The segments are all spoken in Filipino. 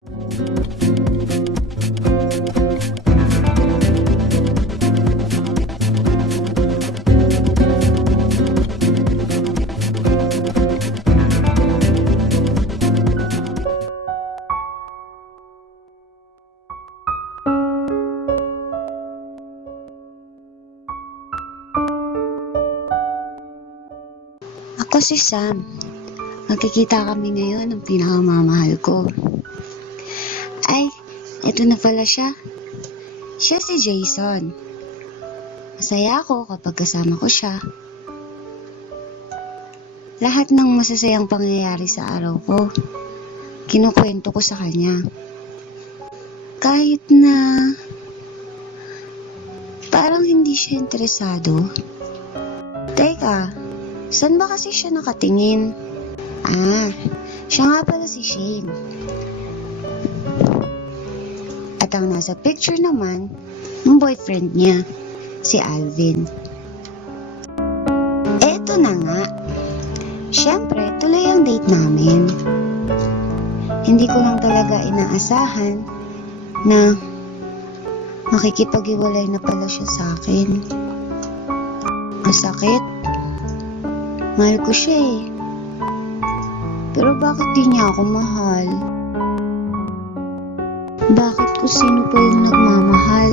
Ako si Sam. Magkikita kami ngayon ng pinakamamahal ko. Ay, ito na pala siya. Siya si Jason. Masaya ako kapag kasama ko siya. Lahat ng masasayang pangyayari sa araw ko, kinukwento ko sa kanya. Kahit na parang hindi siya interesado. Teka, saan ba kasi siya nakatingin? Siya nga pala si Shane. At ang nasa picture naman, ng boyfriend niya, si Alvin. Eto na nga. Siyempre, tuloy ang date namin. Hindi ko lang talaga inaasahan na makikipag-iwalay na pala siya sa akin. Masakit. Mahal ko siya eh. Pero bakit di niya ako mahal? Bakit kung sino pa yung nagmamahal?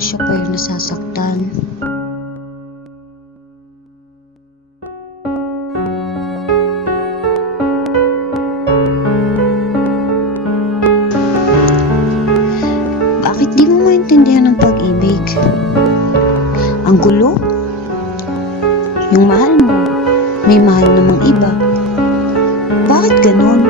Siya pa yung nasasaktan. Bakit di mo maintindihan ng pag-ibig? Ang gulo? Yung mahal mo, may mahal namang iba. Bakit ganon?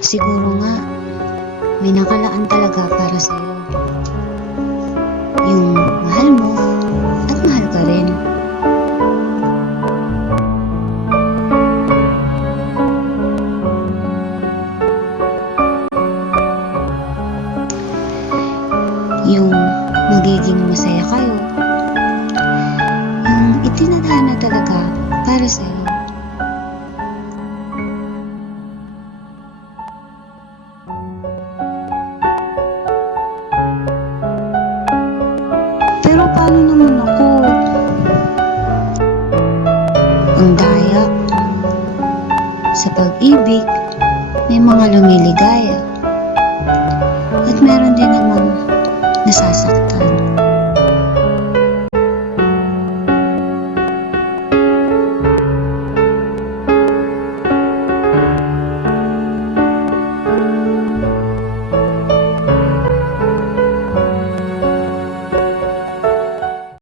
Siguro nga, may nakalaan talaga para sa'yo. Yung mahal mo at mahal ka rin. Yung magiging masaya kayo. Yung itinadhana talaga para sa'yo. Pero paano naman ako? Ang daya. Sa pag-ibig, may mga lumiligaya. At meron din namang nasasaktan.